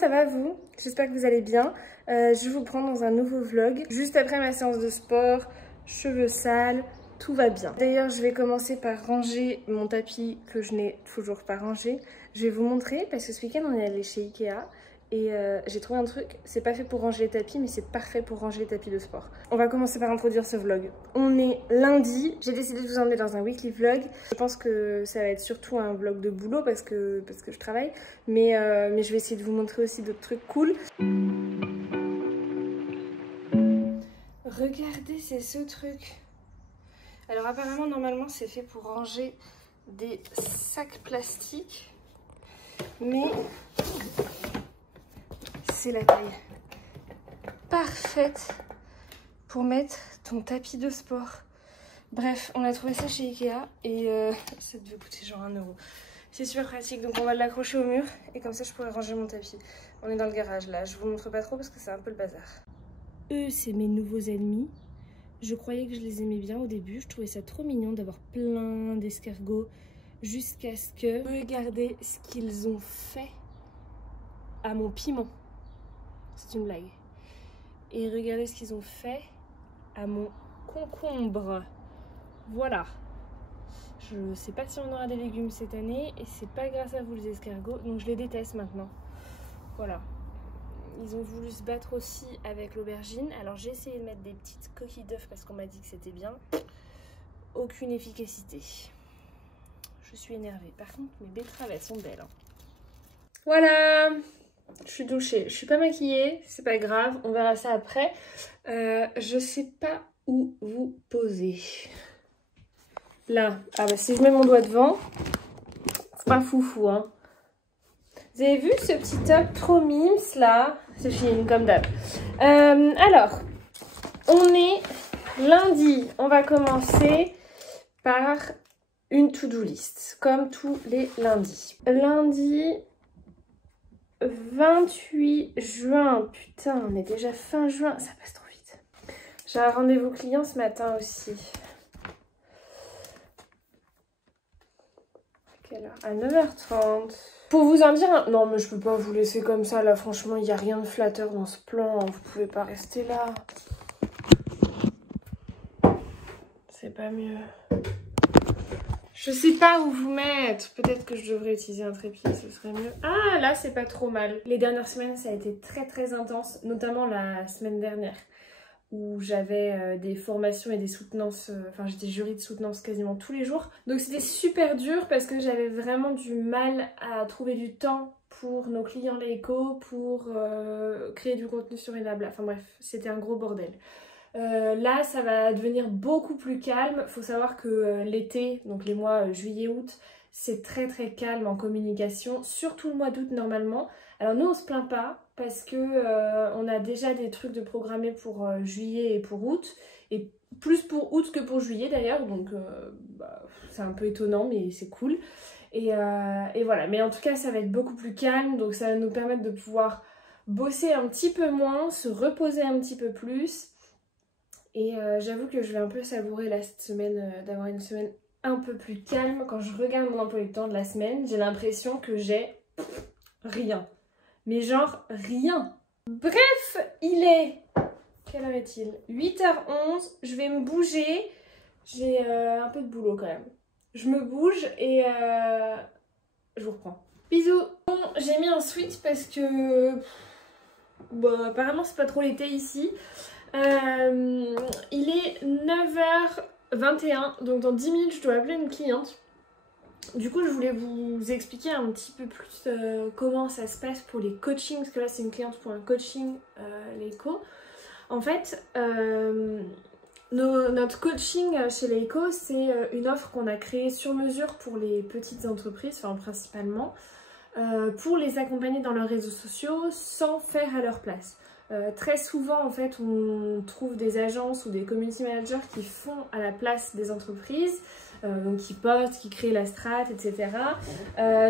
ça va vous? J'espère que vous allez bien. Je vous prends dans un nouveau vlog. Juste après ma séance de sport, cheveux sales, tout va bien. D'ailleurs, je vais commencer par ranger mon tapis que je n'ai toujours pas rangé. Je vais vous montrer parce que ce week-end on est allé chez Ikea. Et j'ai trouvé un truc, c'est pas fait pour ranger les tapis, mais c'est parfait pour ranger les tapis de sport. On va commencer par introduire ce vlog. On est lundi, j'ai décidé de vous emmener dans un weekly vlog. Je pense que ça va être surtout un vlog de boulot parce que je travaille. Mais je vais essayer de vous montrer aussi d'autres trucs cool. Regardez, c'est ce truc. Alors apparemment, normalement, c'est fait pour ranger des sacs plastiques. Mais... c'est la taille parfaite pour mettre ton tapis de sport. Bref, on a trouvé ça chez Ikea et ça devait coûter genre 1 €. C'est super pratique, donc on va l'accrocher au mur et comme ça je pourrai ranger mon tapis. On est dans le garage là, je vous montre pas trop parce que c'est un peu le bazar. Eux, c'est mes nouveaux ennemis. Je croyais que je les aimais bien au début, je trouvais ça trop mignon d'avoir plein d'escargots jusqu'à ce que... regardez ce qu'ils ont fait à mon piment. C'est une blague. Et regardez ce qu'ils ont fait à mon concombre. Voilà. Je sais pas si on aura des légumes cette année et c'est pas grâce à vous les escargots, donc je les déteste maintenant. Voilà. Ils ont voulu se battre aussi avec l'aubergine. Alors j'ai essayé de mettre des petites coquilles d'œufs parce qu'on m'a dit que c'était bien. Aucune efficacité. Je suis énervée. Par contre, mes betteraves, elles sont belles. Hein. Voilà. Je suis douchée, je suis pas maquillée, c'est pas grave, on verra ça après. Je sais pas où vous poser. Là, ah bah si je mets mon doigt devant, c'est pas foufou hein. Vous avez vu ce petit top trop mimes là? C'est fini comme d'hab. Alors, on est lundi, on va commencer par une to-do list, comme tous les lundis. Lundi... 28 juin, putain, on est déjà fin juin, ça passe trop vite. J'ai un rendez-vous client ce matin aussi. Quelle heure? À 9h30. Pour vous en dire, non mais je peux pas vous laisser comme ça là, franchement, il n'y a rien de flatteur dans ce plan, vous pouvez pas rester là. C'est pas mieux. Je sais pas où vous mettre. Peut-être que je devrais utiliser un trépied, ce serait mieux. Ah, là, c'est pas trop mal. Les dernières semaines, ça a été très intense, notamment la semaine dernière, où j'avais des formations et des soutenances, enfin j'étais jury de soutenance quasiment tous les jours. Donc c'était super dur parce que j'avais vraiment du mal à trouver du temps pour nos clients Leico, pour créer du contenu sur Enabla. Enfin bref, c'était un gros bordel. Là ça va devenir beaucoup plus calme. Faut savoir que l'été, donc les mois juillet-août, c'est très calme en communication, surtout le mois d'août normalement. Alors nous on se plaint pas parce que on a déjà des trucs de programmer pour juillet et pour août, et plus pour août que pour juillet d'ailleurs, donc c'est un peu étonnant mais c'est cool. Et voilà, mais en tout cas ça va être beaucoup plus calme, donc ça va nous permettre de pouvoir bosser un petit peu moins, se reposer un petit peu plus. Et j'avoue que je vais un peu savourer là cette semaine, d'avoir une semaine un peu plus calme. Quand je regarde mon emploi du temps de la semaine, j'ai l'impression que j'ai rien. Mais genre rien. Bref, il est... quelle heure est-il? 8h11, je vais me bouger. J'ai un peu de boulot quand même. Je me bouge et je vous reprends. Bisous. Bon, j'ai mis un sweat parce que... bon, apparemment c'est pas trop l'été ici. Il est 9h21, donc dans 10 minutes je dois appeler une cliente. Du coup je voulais vous expliquer un petit peu plus comment ça se passe pour les coachings, parce que là c'est une cliente pour un coaching Leico. En fait notre coaching chez Leico, c'est une offre qu'on a créée sur mesure pour les petites entreprises, enfin principalement, pour les accompagner dans leurs réseaux sociaux sans faire à leur place. Très souvent en fait on trouve des agences ou des community managers qui font à la place des entreprises, donc qui postent, qui créent la strat, etc.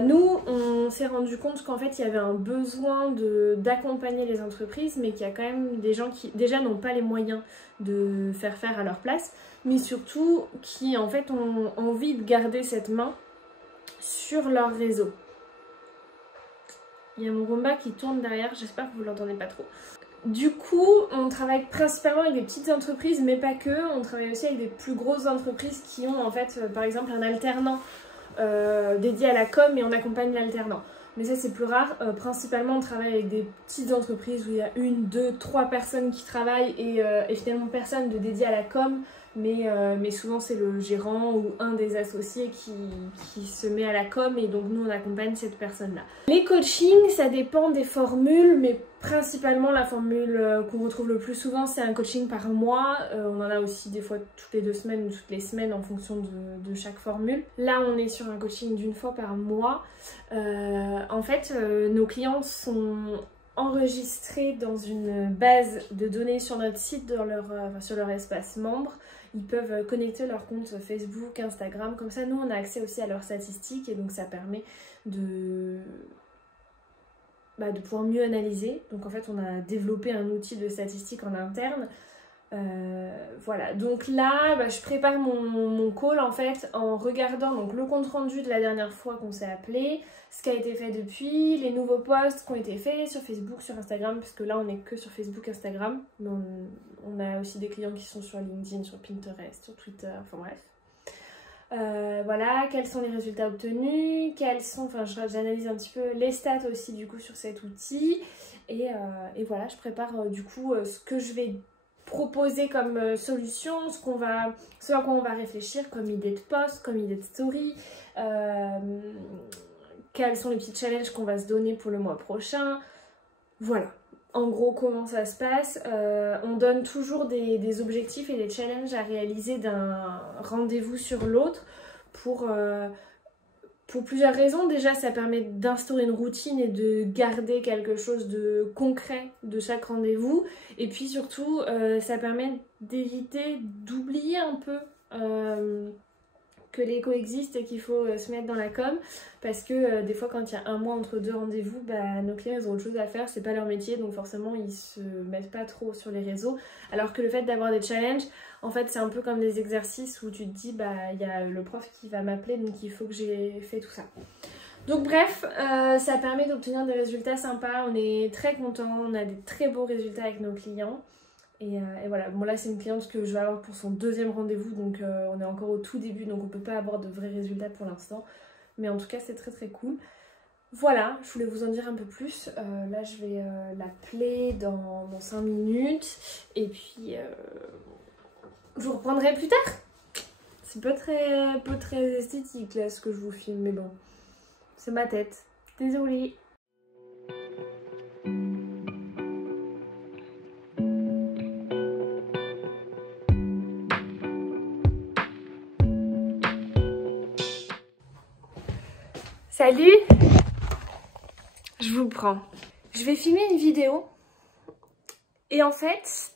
Nous on s'est rendu compte qu'en fait il y avait un besoin d'accompagner les entreprises, mais qu'il y a quand même des gens qui déjà n'ont pas les moyens de faire à leur place, mais surtout qui en fait ont envie de garder cette main sur leur réseau. Il y a mon Roomba qui tourne derrière, j'espère que vous l'entendez pas trop. Du coup, on travaille principalement avec des petites entreprises, mais pas que. On travaille aussi avec des plus grosses entreprises qui ont en fait, par exemple, un alternant dédié à la com et on accompagne l'alternant. Mais ça, c'est plus rare. Principalement, on travaille avec des petites entreprises où il y a 1, 2, 3 personnes qui travaillent et finalement personne de dédié à la com. Mais souvent c'est le gérant ou un des associés qui se met à la com et donc nous on accompagne cette personne-là. Les coachings, ça dépend des formules, mais principalement la formule qu'on retrouve le plus souvent c'est un coaching par mois. On en a aussi des fois toutes les 2 semaines ou toutes les semaines en fonction de chaque formule. Là on est sur un coaching d'1 fois par mois. En fait nos clients sont enregistrés dans une base de données sur notre site, sur leur espace membre. Ils peuvent connecter leur compte Facebook, Instagram, comme ça nous on a accès aussi à leurs statistiques et donc ça permet de pouvoir mieux analyser. Donc en fait on a développé un outil de statistique en interne. Voilà, donc là je prépare mon call en fait en regardant donc le compte rendu de la dernière fois qu'on s'est appelé, ce qui a été fait depuis, les nouveaux posts qui ont été faits sur Facebook, sur Instagram, parce que là on n'est que sur Facebook, Instagram, mais on a aussi des clients qui sont sur LinkedIn, sur Pinterest, sur Twitter, enfin bref. Voilà, quels sont les résultats obtenus, j'analyse un petit peu les stats aussi du coup sur cet outil et voilà, je prépare du coup ce que je vais proposer comme solution, ce à quoi on va réfléchir comme idée de post, comme idée de story, quels sont les petits challenges qu'on va se donner pour le mois prochain. Voilà, en gros comment ça se passe. On donne toujours des objectifs et des challenges à réaliser d'un rendez-vous sur l'autre pour plusieurs raisons. Déjà, ça permet d'instaurer une routine et de garder quelque chose de concret de chaque rendez-vous. Et puis surtout, ça permet d'éviter d'oublier un peu que l'écho existe et qu'il faut se mettre dans la com. Parce que des fois, quand il y a un mois entre 2 rendez-vous, nos clients ils ont autre chose à faire, c'est pas leur métier, donc forcément ils se mettent pas trop sur les réseaux. Alors que le fait d'avoir des challenges, en fait c'est un peu comme des exercices où tu te dis il y a le prof qui va m'appeler donc il faut que j'ai fait tout ça. Donc bref, ça permet d'obtenir des résultats sympas, on est très contents, on a des très beaux résultats avec nos clients. Et voilà, bon là c'est une cliente que je vais avoir pour son 2e rendez-vous, donc on est encore au tout début, donc on peut pas avoir de vrais résultats pour l'instant. Mais en tout cas c'est très très cool. Voilà, je voulais vous en dire un peu plus. Là je vais l'appeler dans 5 minutes. Et puis je vous reprendrai plus tard. C'est pas très esthétique là ce que je vous filme, mais bon. C'est ma tête. Désolée. Salut! Je vous prends. Je vais filmer une vidéo. Et en fait,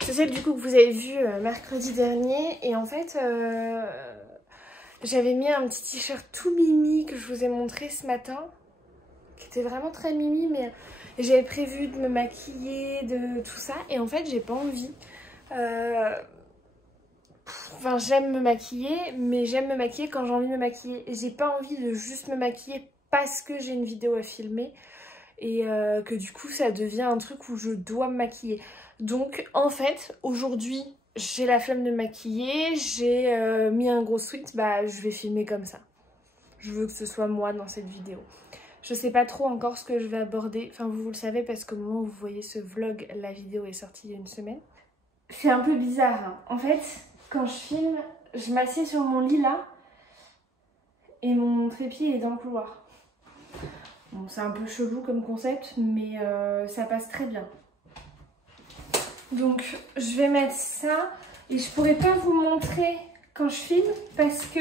c'est celle du coup que vous avez vue mercredi dernier. Et en fait, j'avais mis un petit t-shirt tout mimi que je vous ai montré ce matin. Qui était vraiment très mimi, mais j'avais prévu de me maquiller, de tout ça. Et en fait, j'ai pas envie. Enfin, j'aime me maquiller, mais j'aime me maquiller quand j'ai envie de me maquiller. J'ai pas envie de juste me maquiller parce que j'ai une vidéo à filmer et que du coup ça devient un truc où je dois me maquiller. Donc en fait, aujourd'hui, j'ai la flemme de me maquiller, j'ai mis un gros sweat, je vais filmer comme ça. Je veux que ce soit moi dans cette vidéo. Je sais pas trop encore ce que je vais aborder, enfin vous le savez parce qu'au moment où vous voyez ce vlog, la vidéo est sortie il y a une semaine. C'est un peu bizarre, hein. En fait, quand je filme, je m'assieds sur mon lit là et mon trépied est dans le couloir. Bon, c'est un peu chelou comme concept, mais ça passe très bien. Donc, je vais mettre ça et je pourrais pas vous montrer quand je filme parce que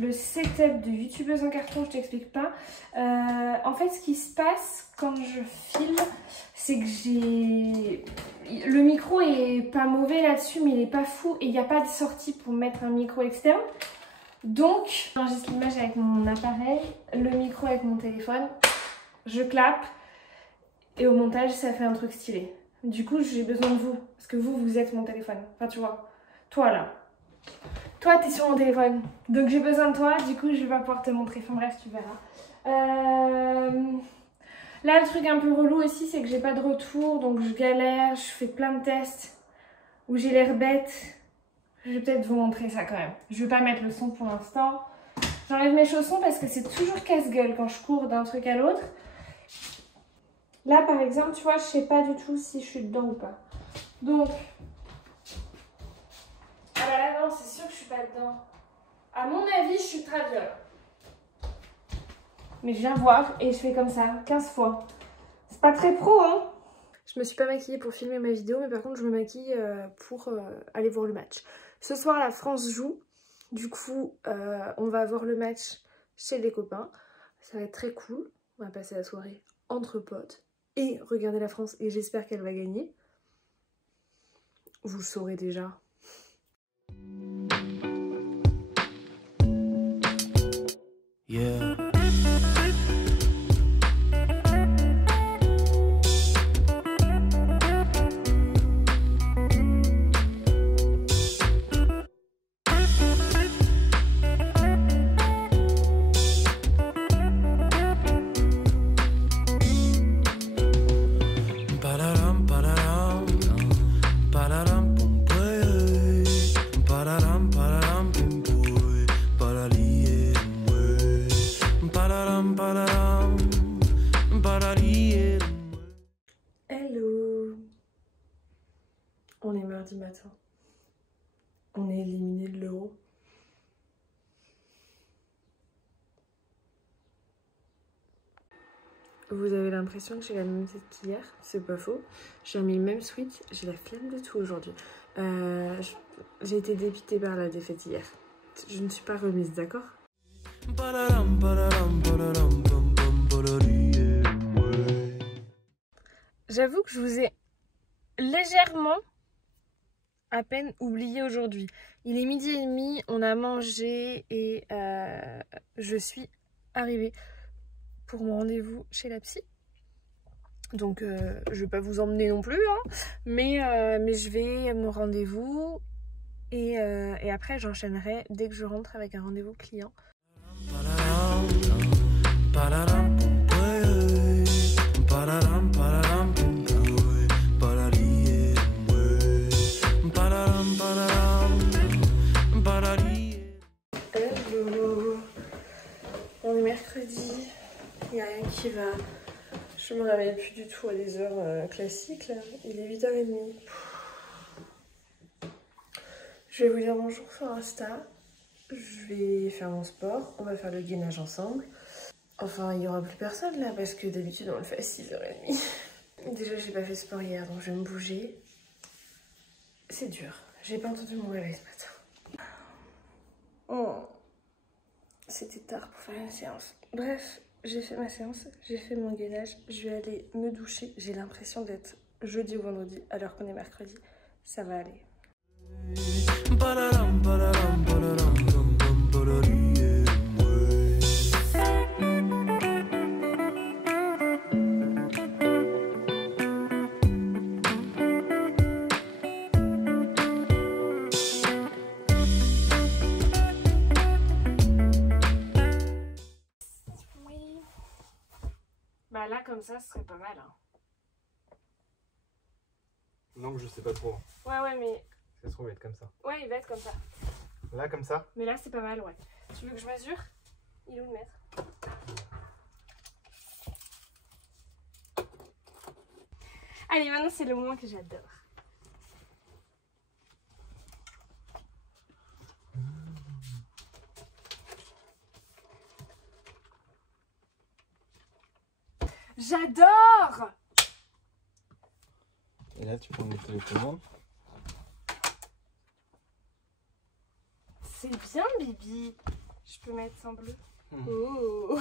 le setup de youtubeuse en carton, je t'explique pas. En fait, ce qui se passe quand je filme, c'est que j'ai... Le micro est pas mauvais là-dessus, mais il est pas fou et il n'y a pas de sortie pour mettre un micro externe. Donc, j'enregistre l'image avec mon appareil, le micro avec mon téléphone, je clappe et au montage, ça fait un truc stylé. Du coup, j'ai besoin de vous parce que vous êtes mon téléphone. Enfin, tu vois, toi là. Toi, t'es sur mon téléphone, donc j'ai besoin de toi, du coup je vais pas pouvoir te montrer, enfin bref, tu verras. Là, le truc un peu relou aussi, c'est que j'ai pas de retour, donc je galère, je fais plein de tests où j'ai l'air bête. Je vais peut-être vous montrer ça quand même. Je vais pas mettre le son pour l'instant. J'enlève mes chaussons parce que c'est toujours casse-gueule quand je cours d'un truc à l'autre. Là, par exemple, tu vois, je sais pas du tout si je suis dedans ou pas. Donc, ah bah là, non, c'est sûr que je suis pas dedans. À mon avis, je suis traviole. Mais je viens voir et je fais comme ça, 15 fois. C'est pas très pro, hein. Je me suis pas maquillée pour filmer ma vidéo, mais par contre, je me maquille pour aller voir le match. Ce soir, la France joue. Du coup, on va voir le match chez les copains. Ça va être très cool. On va passer la soirée entre potes et regarder la France. Et j'espère qu'elle va gagner. Vous le saurez déjà. Yeah. Hello. On est mardi matin. On est éliminé de l'Euro. Vous avez l'impression que j'ai la même tête qu'hier, c'est pas faux. J'ai mis le même sweat, j'ai la flemme de tout aujourd'hui. J'ai été dépitée par la défaite hier. Je ne suis pas remise, d'accord? J'avoue que je vous ai légèrement à peine oublié aujourd'hui. Il est 12h30, on a mangé et je suis arrivée pour mon rendez-vous chez la psy. Donc je vais pas vous emmener non plus, hein, mais je vais à mon rendez-vous et après j'enchaînerai dès que je rentre avec un rendez-vous client. Hello. On est mercredi, il n'y a rien qui va. Je me réveille plus du tout à des heures classiques là. Il est 8h30. Je vais vous dire bonjour sur Insta. Je vais faire mon sport. On va faire le gainage ensemble. Enfin, il n'y aura plus personne là parce que d'habitude on le fait à 6h30. Déjà, j'ai pas fait sport hier donc je vais me bouger. C'est dur. J'ai pas entendu mon réveil ce matin. Oh. C'était tard pour faire une séance. Bref, j'ai fait ma séance, j'ai fait mon gainage, je vais aller me doucher. J'ai l'impression d'être jeudi ou vendredi alors qu'on est mercredi. Ça va aller. Bah là comme ça ce serait pas mal hein. Non, je sais pas trop. Ouais mais... Ça se trouve, il va être comme ça. Ouais, il va être comme ça. Là, comme ça? Mais là c'est pas mal, ouais. Tu veux que je mesure? Il est où le mètre? Allez, maintenant c'est le moment que j'adore. J'adore! Et là, tu peux en mettre les commandes. C'est bien, Bibi. Je peux mettre sans bleu. Oh,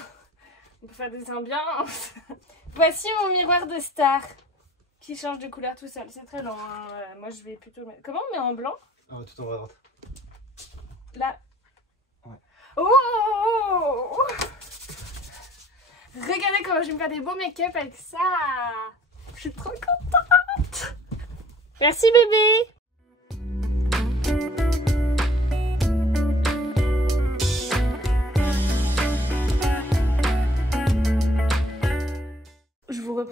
on peut faire des ambiances. Voici mon miroir de star qui change de couleur tout seul. C'est très lent. Hein. Moi, je vais plutôt le mettre. Comment on met en blanc? Ah, tout en bas à droite. Là. Ouais. Oh! Regardez comment je vais me faire des beaux make-up avec ça. Je suis trop contente. Merci, bébé.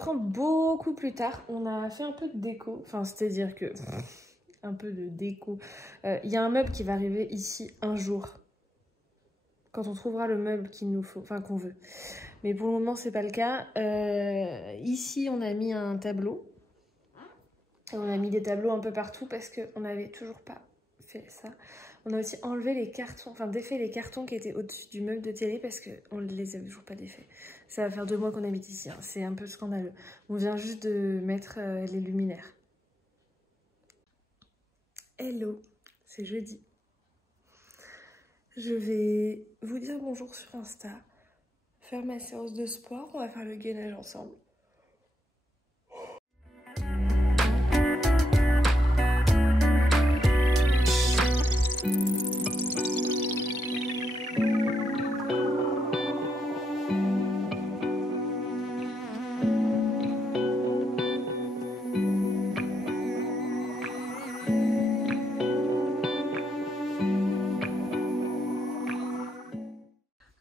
reprend beaucoup plus tard. On a fait un peu de déco, enfin c'est-à-dire que un peu de déco. Il y a un meuble qui va arriver ici un jour. Quand on trouvera le meuble qu'il nous faut, enfin qu'on veut. Mais pour le moment c'est pas le cas. Ici on a mis un tableau. Et on a mis des tableaux un peu partout parce qu'on n'avait toujours pas fait ça. On a aussi enlevé les cartons, enfin défait les cartons qui étaient au-dessus du meuble de télé parce qu'on ne les avait toujours pas défaits. Ça va faire 2 mois qu'on habite ici, hein. C'est un peu scandaleux. On vient juste de mettre les luminaires. Hello, c'est jeudi. Je vais vous dire bonjour sur Insta, faire ma séance de sport, on va faire le gainage ensemble.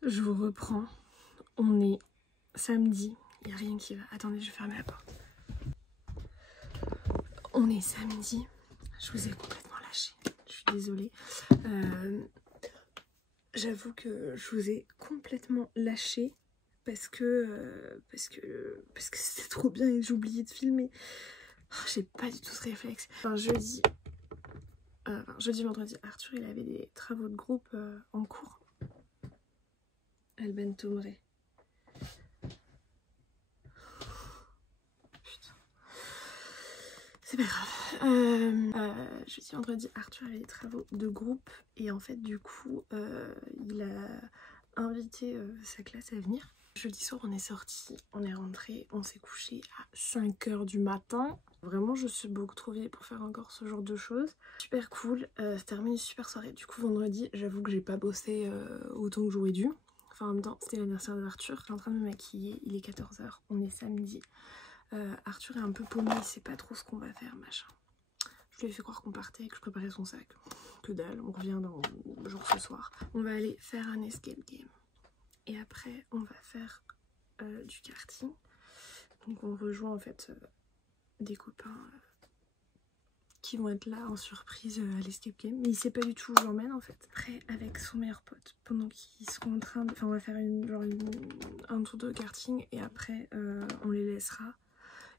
Je vous reprends, on est samedi, il n'y a rien qui va. Attendez, je vais fermer la porte. On est samedi, je vous ai complètement lâché, je suis désolée. J'avoue que je vous ai complètement lâché parce que c'était trop bien et j'ai oublié de filmer. Oh, j'ai pas du tout ce réflexe. Enfin, jeudi, vendredi, Arthur il avait des travaux de groupe en cours. Alben Tomré. Putain. C'est pas grave. Jeudi, vendredi, Arthur avait des travaux de groupe et en fait du coup il a invité sa classe à venir. Jeudi soir on est sorti, on est rentré, on s'est couché à 5 h du matin. Vraiment je suis beaucoup trop vieille pour faire encore ce genre de choses. Super cool, c'était vraiment une super soirée. Du coup vendredi j'avoue que j'ai pas bossé autant que j'aurais dû. Enfin en même temps c'était l'anniversaire d'Arthur, je suis en train de me maquiller, il est 14 h, on est samedi. Arthur est un peu paumé, il sait pas trop ce qu'on va faire machin. Je lui ai fait croire qu'on partait et que je préparais son sac. Que dalle, on revient dans genre ce soir. On va aller faire un escape game. Et après on va faire du karting. Donc on rejoint en fait des copains qui vont être là en surprise à l'escape game. Mais il sait pas du tout où je l'emmène en fait. Après avec son meilleur pote, pendant qu'ils seront en train de... Enfin on va faire un tour de karting et après on les laissera.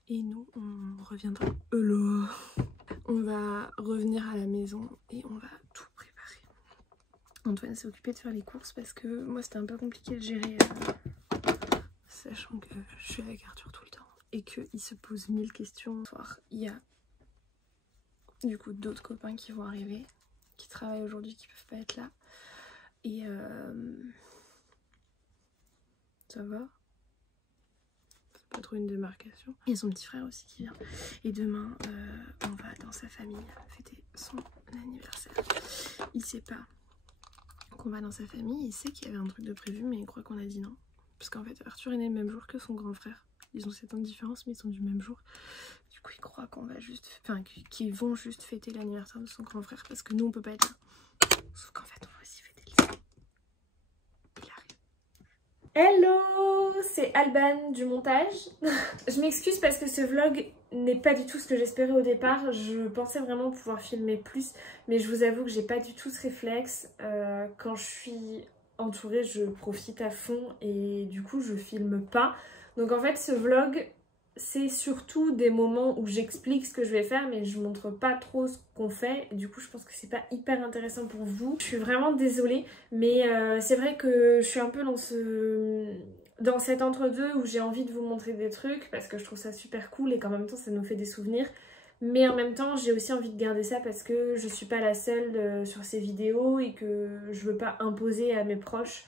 Et nous on reviendra. Hello. On va revenir à la maison et on va tout préparer. Antoine s'est occupé de faire les courses parce que moi c'était un peu compliqué de gérer sachant que je suis avec Arthur tout le temps et qu'il se pose 1000 questions. Ce soir il y a du coup d'autres copains qui vont arriver, qui travaillent aujourd'hui, qui peuvent pas être là et ça va, c'est pas trop une démarcation. Il y a son petit frère aussi qui vient et demain on va dans sa famille fêter son anniversaire. Il sait pas qu'on va dans sa famille, il sait qu'il y avait un truc de prévu mais il croit qu'on a dit non. Parce qu'en fait Arthur est né le même jour que son grand frère. Ils ont 7 ans de différence mais ils sont du même jour. Du coup il croit qu'on va juste... Enfin qu'ils vont juste fêter l'anniversaire de son grand frère parce que nous on peut pas être là. Sauf qu'en fait on va aussi fêter le sien. Il arrive. Hello, c'est Alban du montage. Je m'excuse parce que ce vlog n'est pas du tout ce que j'espérais au départ. Je pensais vraiment pouvoir filmer plus, mais je vous avoue que j'ai pas du tout ce réflexe. Quand je suis entourée, je profite à fond et du coup je filme pas. Donc en fait ce vlog c'est surtout des moments où j'explique ce que je vais faire mais je montre pas trop ce qu'on fait. Du coup je pense que c'est pas hyper intéressant pour vous. Je suis vraiment désolée mais c'est vrai que je suis un peu dans cet entre-deux où j'ai envie de vous montrer des trucs parce que je trouve ça super cool et qu'en même temps ça nous fait des souvenirs. Mais en même temps j'ai aussi envie de garder ça parce que je suis pas la seule sur ces vidéos et que je veux pas imposer à mes proches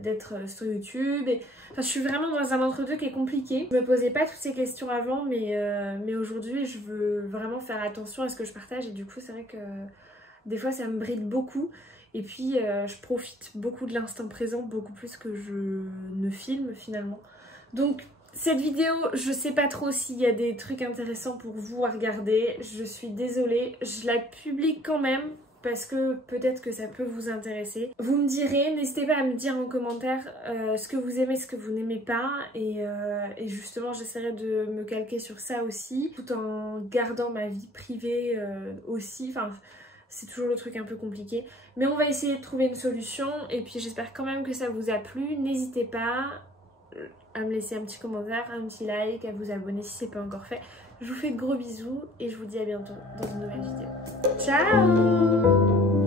d'être sur YouTube. Et... Enfin, je suis vraiment dans un entre-deux qui est compliqué. Je me posais pas toutes ces questions avant mais aujourd'hui je veux vraiment faire attention à ce que je partage et du coup c'est vrai que des fois ça me bride beaucoup. Et puis je profite beaucoup de l'instant présent, beaucoup plus que je ne filme finalement. Donc cette vidéo, je sais pas trop s'il y a des trucs intéressants pour vous à regarder. Je suis désolée, je la publie quand même parce que peut-être que ça peut vous intéresser. Vous me direz, n'hésitez pas à me dire en commentaire ce que vous aimez, ce que vous n'aimez pas, et justement j'essaierai de me calquer sur ça aussi, tout en gardant ma vie privée aussi, enfin c'est toujours le truc un peu compliqué, mais on va essayer de trouver une solution, et puis j'espère quand même que ça vous a plu. N'hésitez pas à me laisser un petit commentaire, un petit like, à vous abonner si c'est pas encore fait. Je vous fais de gros bisous et je vous dis à bientôt dans une nouvelle vidéo. Ciao!